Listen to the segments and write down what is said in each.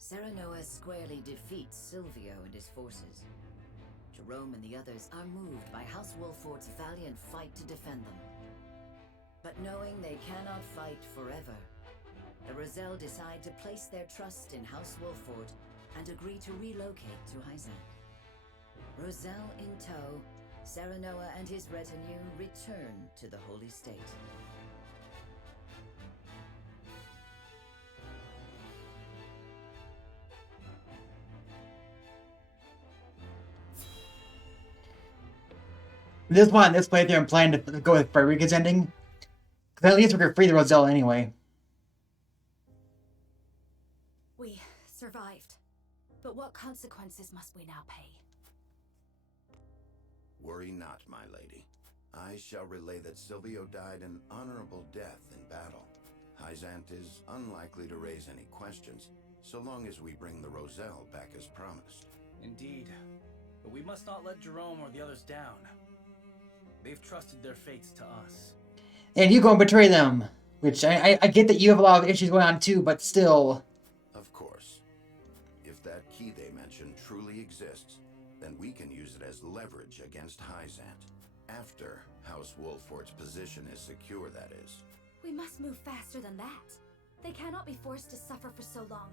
Serenoa squarely defeats Silvio and his forces. Jerome and the others are moved by House Wolfort's valiant fight to defend them. But knowing they cannot fight forever, the Roselle decide to place their trust in House Wolfort and agree to relocate to Hyzant. Roselle in tow, Serenoa and his retinue return to the Holy State. This playthrough, I'm planning to go with Frederica's ending. Because at least we could free the Roselle anyway. We survived. But what consequences must we now pay? Worry not, my lady. I shall relay that Silvio died an honorable death in battle. Hyzant is unlikely to raise any questions, so long as we bring the Roselle back as promised. Indeed. But we must not let Jerome or the others down. They've trusted their fates to us. And you go and betray them. Which, I get that you have a lot of issues going on too, but still. Of course. If that key they mentioned truly exists, then we can use it as leverage against Hyzant. After House Wolfort's position is secure, that is. We must move faster than that. They cannot be forced to suffer for so long.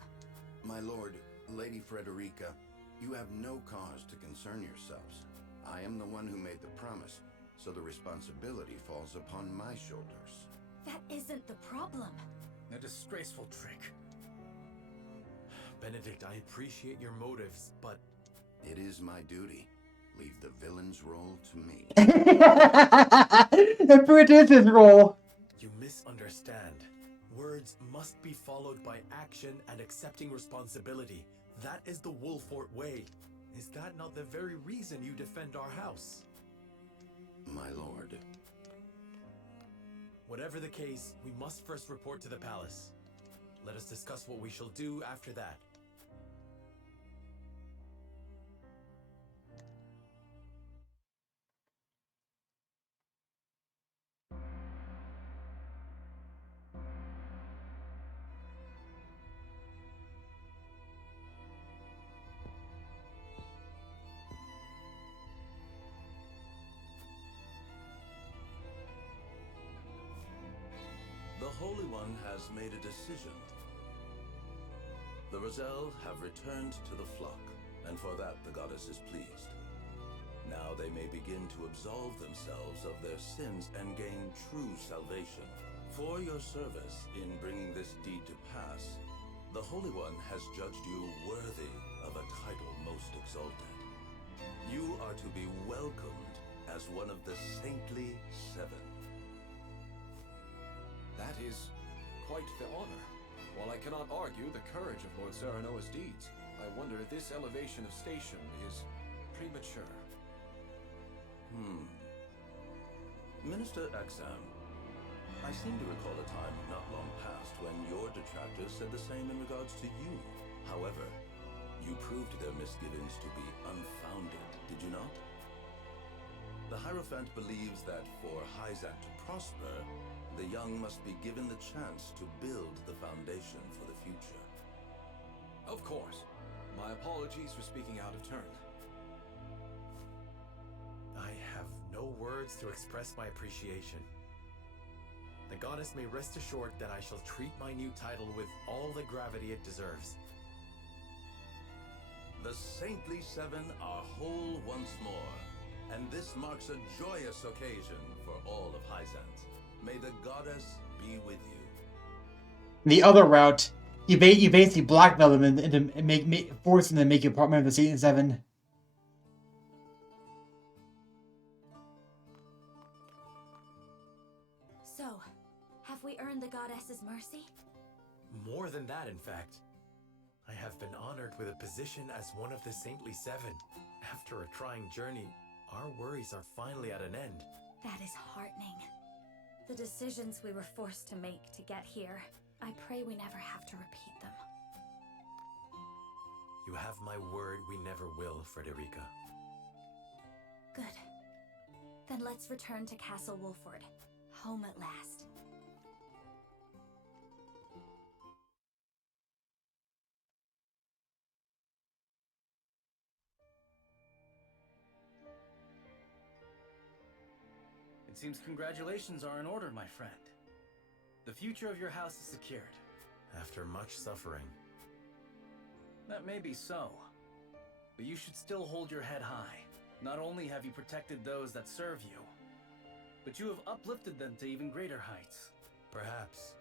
My lord, Lady Frederica, you have no cause to concern yourselves. I am the one who made the promise, so the responsibility falls upon my shoulders. That isn't the problem. A disgraceful trick. Benedict, I appreciate your motives, but... It is my duty. Leave the villain's role to me. It is his role. You misunderstand. Words must be followed by action and accepting responsibility. That is the Wolfort way. Is that not the very reason you defend our house? My lord. Whatever the case, we must first report to the palace. Let us discuss what we shall do after that. The Holy One has made a decision. The Roselle have returned to the flock, and for that the goddess is pleased. Now they may begin to absolve themselves of their sins and gain true salvation. For your service in bringing this deed to pass, the Holy One has judged you worthy of a title most exalted. You are to be welcomed as one of the Saintly Seven. That is quite the honor. While I cannot argue the courage of Lord Serenoa's deeds, I wonder if this elevation of station is premature. Minister Exam, I seem to recall a time not long past when your detractors said the same in regards to you. However, you proved their misgivings to be unfounded, did you not? The Hierophant believes that for Hyzant to prosper, the young must be given the chance to build the foundation for the future. Of course. My apologies for speaking out of turn. I have no words to express my appreciation. The goddess may rest assured that I shall treat my new title with all the gravity it deserves. The Saintly Seven are whole once more, and this marks a joyous occasion for all of Hyzant. May the goddess be with you. The other route, you basically blackmail them and force them to make you part member of the Saintly Seven. So, have we earned the goddess's mercy? More than that, in fact. I have been honored with a position as one of the Saintly Seven. After a trying journey, our worries are finally at an end. That is heartening. The decisions we were forced to make to get here, I pray we never have to repeat them. You have my word we never will, Frederica. Good. Then let's return to Castle Wolford, home at last. It seems congratulations are in order, my friend. The future of your house is secured. After much suffering. That may be so, but you should still hold your head high. Not only have you protected those that serve you, but you have uplifted them to even greater heights. Perhaps.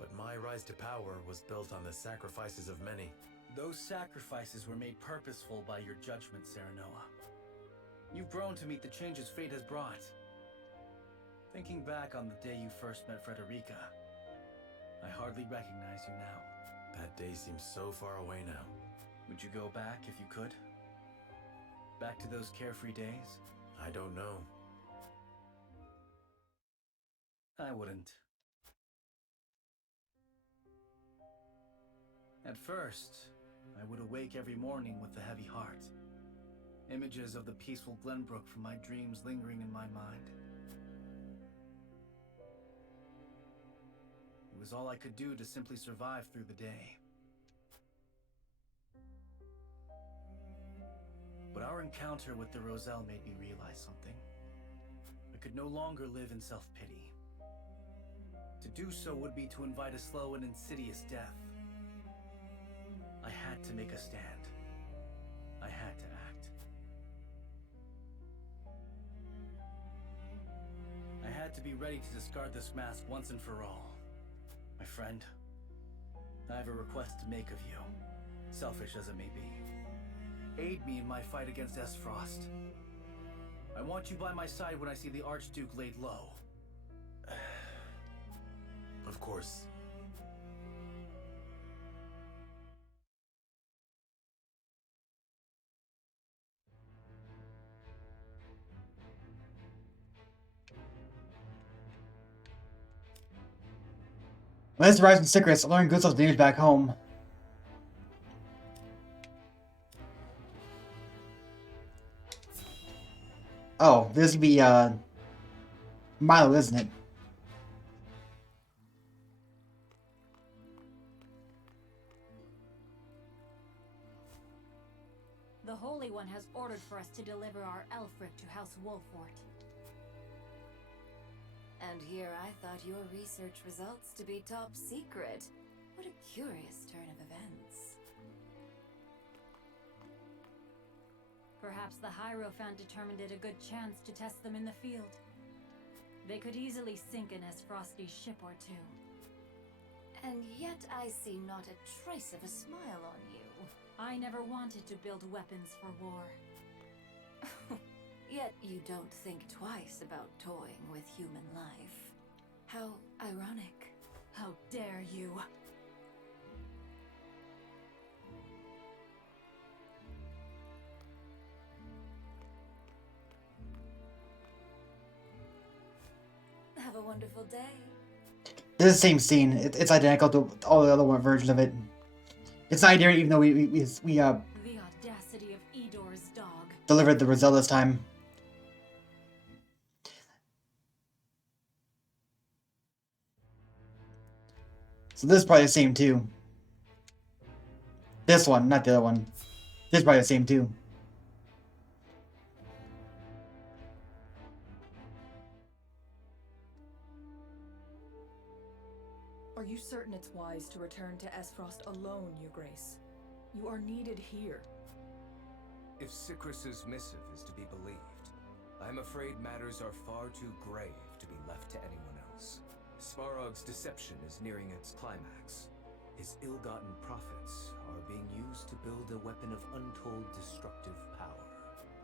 But my rise to power was built on the sacrifices of many. Those sacrifices were made purposeful by your judgment, Serenoa. You've grown to meet the changes fate has brought. Thinking back on the day you first met Frederica, I hardly recognize you now. That day seems so far away now. Would you go back if you could? Back to those carefree days? I don't know. I wouldn't. At first, I would awake every morning with a heavy heart. Images of the peaceful Glenbrook from my dreams lingering in my mind. It was all I could do to simply survive through the day. But our encounter with the Roselle made me realize something. I could no longer live in self-pity. To do so would be to invite a slow and insidious death. I had to make a stand. I had to act. I had to be ready to discard this mask once and for all. My friend, I have a request to make of you, selfish as it may be. Aid me in my fight against S-Frost. I want you by my side when I see the Archduke laid low. Of course. Let's rise from secrets, learn good stuff news back home. Oh, this would be Milo, isn't it? The Holy One has ordered for us to deliver our Elfric to House Wolfort. And here I thought your research results to be top secret. What a curious turn of events. Perhaps the Hierophant determined it a good chance to test them in the field. They could easily sink an S-Frosty ship or two. And yet I see not a trace of a smile on you. I never wanted to build weapons for war. Yet you don't think twice about toying with human life. How ironic. How dare you! Have a wonderful day. This is the same scene. It's identical to all the other one versions of it. It's not identical, even though we The audacity of Edor's dog. delivered the Roselle this time. So this is probably the same too. This one, not the other one. This is probably the same too. Are you certain it's wise to return to S-Frost alone, Your Grace? You are needed here. If Sycris's missive is to be believed, I'm afraid matters are far too grave to be left to anyone else. Svarog's deception is nearing its climax. His ill-gotten profits are being used to build a weapon of untold destructive power.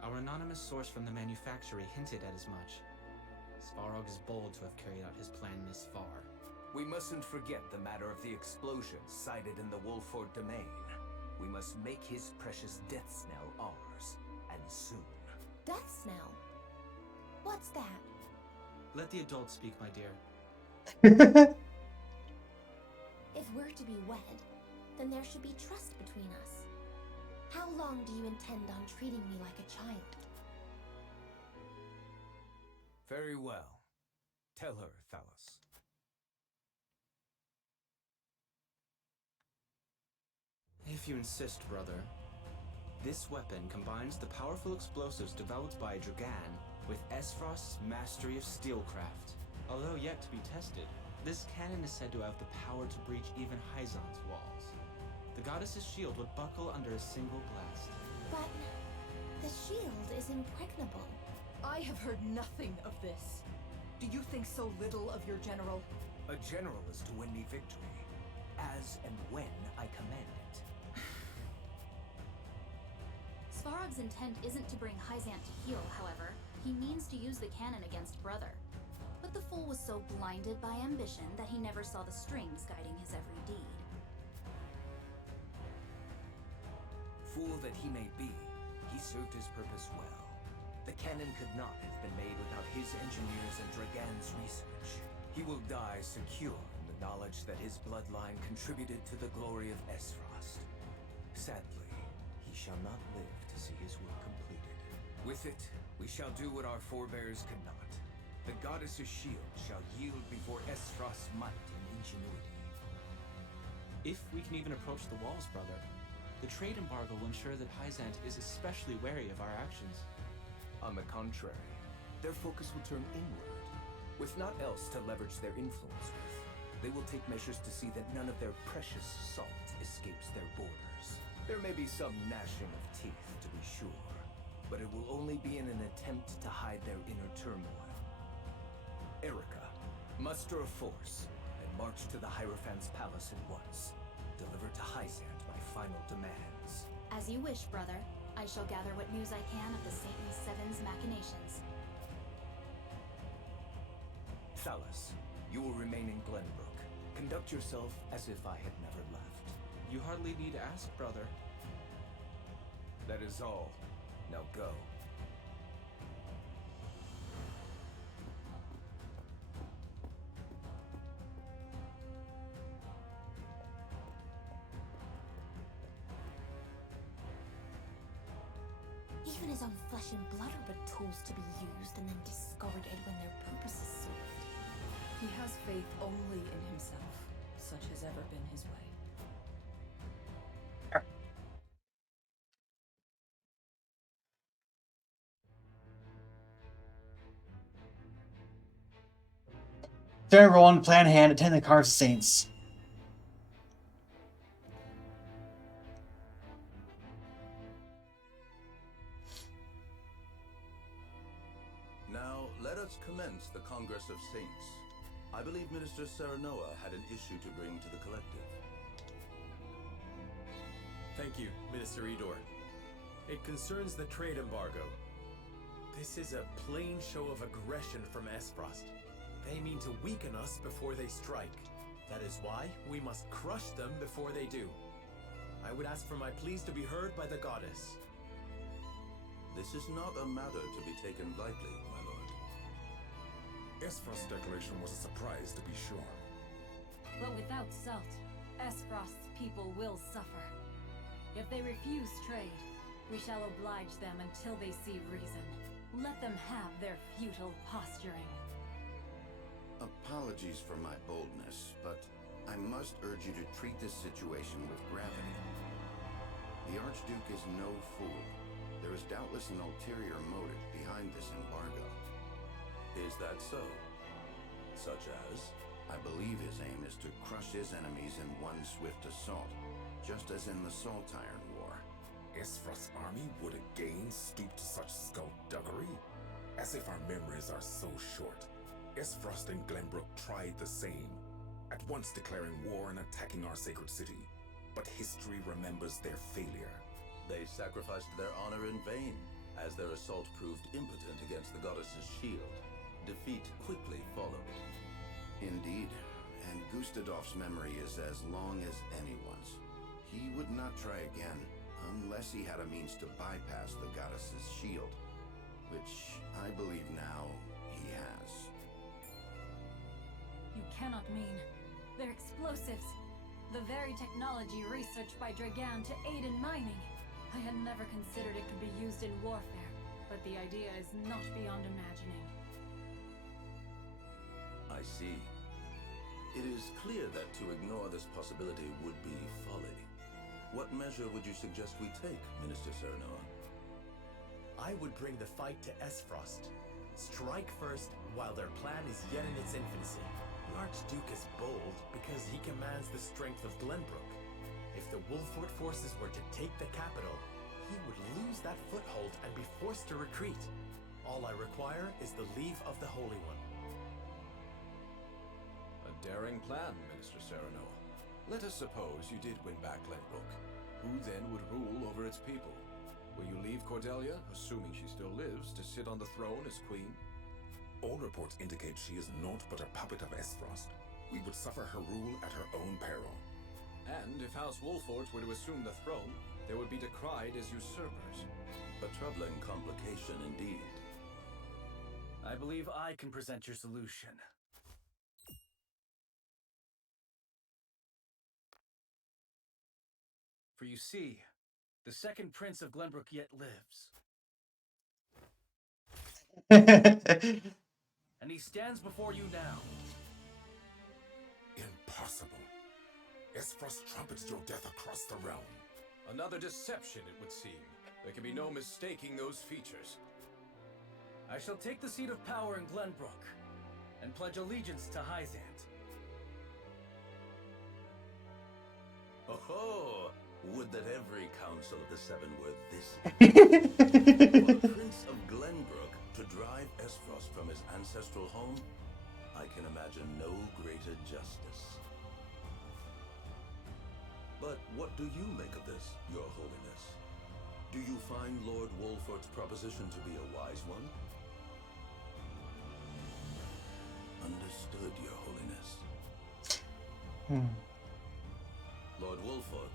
Our anonymous source from the manufactory hinted at as much. Svarog is bold to have carried out his plan this far. We mustn't forget the matter of the explosions cited in the Wolfort domain. We must make his precious death snell ours, and soon. Death snell? What's that? Let the adults speak, my dear. If we're to be wed, then there should be trust between us. How long do you intend on treating me like a child? Very well. Tell her, Thalos. If you insist, brother. This weapon combines the powerful explosives developed by Dragan with Esfrost's mastery of steelcraft. Although yet to be tested, this cannon is said to have the power to breach even Hyzon's walls. The goddess's shield would buckle under a single blast. But the shield is impregnable. I have heard nothing of this. Do you think so little of your general? A general is to win me victory, as and when I command it. Svarog's intent isn't to bring Hyzant to heel, however. He means to use the cannon against Brother. But the fool was so blinded by ambition that he never saw the strings guiding his every deed. Fool that he may be, he served his purpose well. The cannon could not have been made without his engineers and Dragan's research. He will die secure in the knowledge that his bloodline contributed to the glory of Esfrost. Sadly, he shall not live to see his work completed. With it, we shall do what our forebears could not. The goddess's shield shall yield before Esfrost's might and ingenuity. If we can even approach the walls, Brother, the trade embargo will ensure that Hyzant is especially wary of our actions. On the contrary, their focus will turn inward. With naught else to leverage their influence with, they will take measures to see that none of their precious salt escapes their borders. There may be some gnashing of teeth, to be sure, but it will only be in an attempt to hide their inner turmoil. Erica, muster a force, and march to the Hierophant's palace at once. Deliver to Hyzant my final demands. As you wish, Brother. I shall gather what news I can of the Saintly Seven's machinations. Thalas, you will remain in Glenbrook. Conduct yourself as if I had never left. You hardly need to ask, Brother. That is all. Now go. Even his own flesh and blood are but tools to be used and then discarded when their purpose is served. He has faith only in himself. Such has ever been his way. Fair roll on plan hand, attend the Carved Saints. Now, let us commence the Congress of Saints. I believe Minister Serenoa had an issue to bring to the collective. Thank you, Minister Edor. It concerns the trade embargo. This is a plain show of aggression from Esfrost. They mean to weaken us before they strike. That is why we must crush them before they do. I would ask for my pleas to be heard by the goddess. This is not a matter to be taken lightly, my lord. Esfrost's declaration was a surprise, to be sure. But without salt, Esfrost's people will suffer. If they refuse trade, we shall oblige them until they see reason. Let them have their futile posturing. Apologies for my boldness, but I must urge you to treat this situation with gravity. The Archduke is no fool. There is doubtless an ulterior motive behind this embargo. Is that so? Such as? I believe his aim is to crush his enemies in one swift assault, just as in the Salt Iron War. Esfrost's army would again stoop to such skullduggery? As if our memories are so short. Esfrost and Glenbrook tried the same, at once declaring war and attacking our sacred city. But history remembers their failure. They sacrificed their honor in vain, as their assault proved impotent against the goddess's shield. Defeat quickly followed. Indeed, and Gustadolf's memory is as long as anyone's. He would not try again, unless he had a means to bypass the goddess's shield, which I believe now he has. You cannot mean. They're explosives. The very technology researched by Dragan to aid in mining. I had never considered it could be used in warfare, but the idea is not beyond imagining. I see. It is clear that to ignore this possibility would be folly. What measure would you suggest we take, Minister Serenoa? I would bring the fight to Esfrost. Strike first while their plan is yet in its infancy. The Archduke is bold because he commands the strength of Glenbrook. If the Wolfort forces were to take the capital, he would lose that foothold and be forced to retreat. All I require is the leave of the Holy One. A daring plan, Minister Sereno. Let us suppose you did win back Glenbrook. Who then would rule over its people? Will you leave Cordelia, assuming she still lives, to sit on the throne as queen? All reports indicate she is naught but a puppet of Esfrost. We would suffer her rule at her own peril. And if House Wolfort were to assume the throne, they would be decried as usurpers. A troubling complication indeed. I believe I can present your solution. For you see, the second Prince of Glenbrook yet lives. And he stands before you now. Impossible. Esfrost trumpets your death across the realm. Another deception, it would seem. There can be no mistaking those features. I shall take the seat of power in Glenbrook and pledge allegiance to Hyzant. Oh, would that every council of the Seven were this. For the Prince of Glenbrook to drive Esfrost from his ancestral home, I can imagine no greater justice. But what do you make of this, Your Holiness? Do you find Lord Wolfort's proposition to be a wise one? Understood, Your Holiness. Lord Wolfort,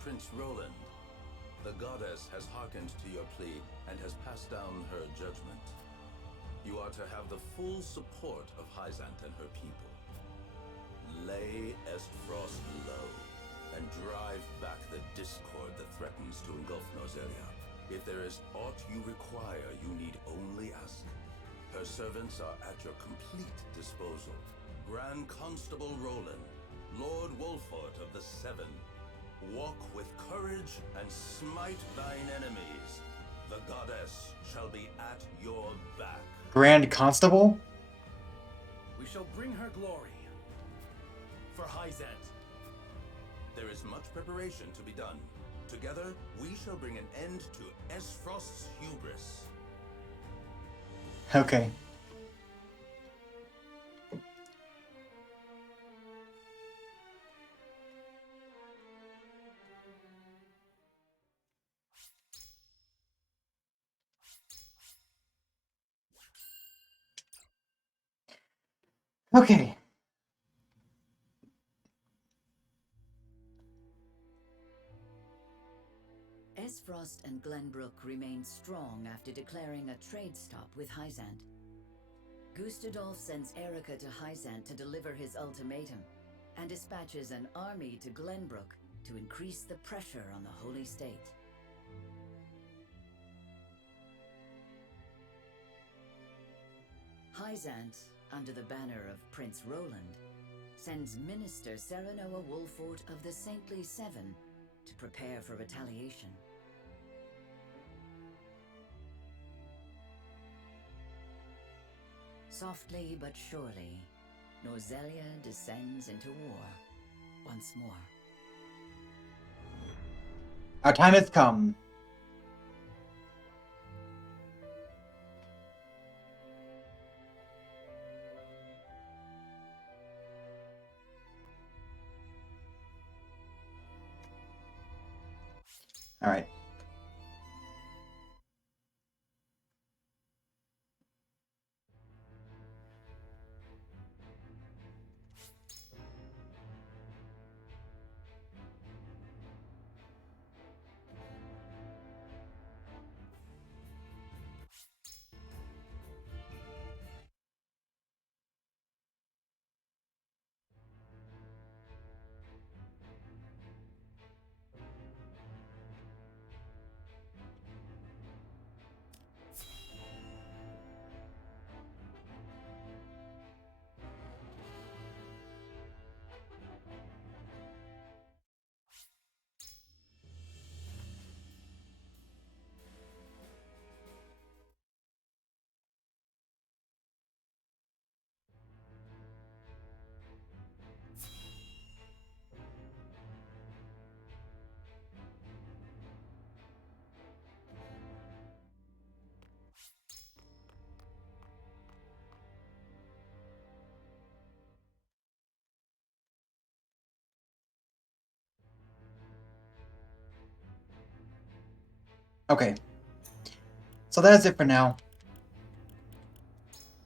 Prince Roland, the goddess has hearkened to your plea and has passed down her judgment. You are to have the full support of Hyzant and her people. Lay Estfrost low and drive back the discord that threatens to engulf Norzelia. If there is aught you require, you need only ask. Her servants are at your complete disposal. Grand Constable Roland, Lord Wolfort of the Seven, walk with courage and smite thine enemies. The goddess shall be at your back. Grand Constable? We shall bring her glory. For Hyzant. There is much preparation to be done. Together, we shall bring an end to Esfrost's hubris. Okay. Okay. Esfrost and Glenbrook remain strong after declaring a trade stop with Hyzant. Gustadolf sends Erica to Hyzant to deliver his ultimatum, and dispatches an army to Glenbrook to increase the pressure on the Holy State. Hyzant, under the banner of Prince Roland, sends Minister Serenoa Wolfort of the Saintly Seven to prepare for retaliation. Softly but surely, Norzelia descends into war once more. Our time has come. All right. Okay. So that is it for now.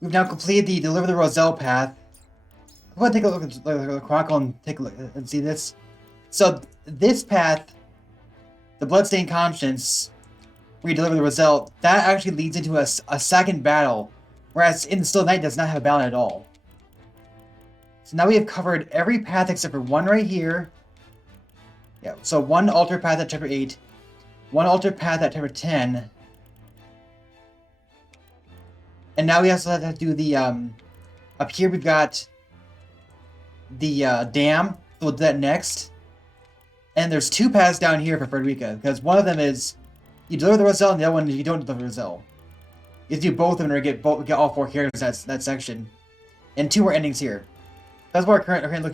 We've now completed the Deliver the Roselle path. I'm going to take a look at the Chronicle and take a look and see this. So this path, the Bloodstained Conscience, where you deliver the Roselle, that actually leads into a second battle, whereas in Still Night does not have a battle at all. So now we have covered every path except for one right here. Yeah, so one altar path at chapter 8, one altar path at chapter 10, and now we also have to do the, up here we've got the dam, so we'll do that next. And there's two paths down here for Frederica, because one of them is you deliver the Roselle, and the other one is you don't deliver the Roselle. You have to do both of them to get all 4 characters in that section. And 2 more endings here. That's what we're currently looking at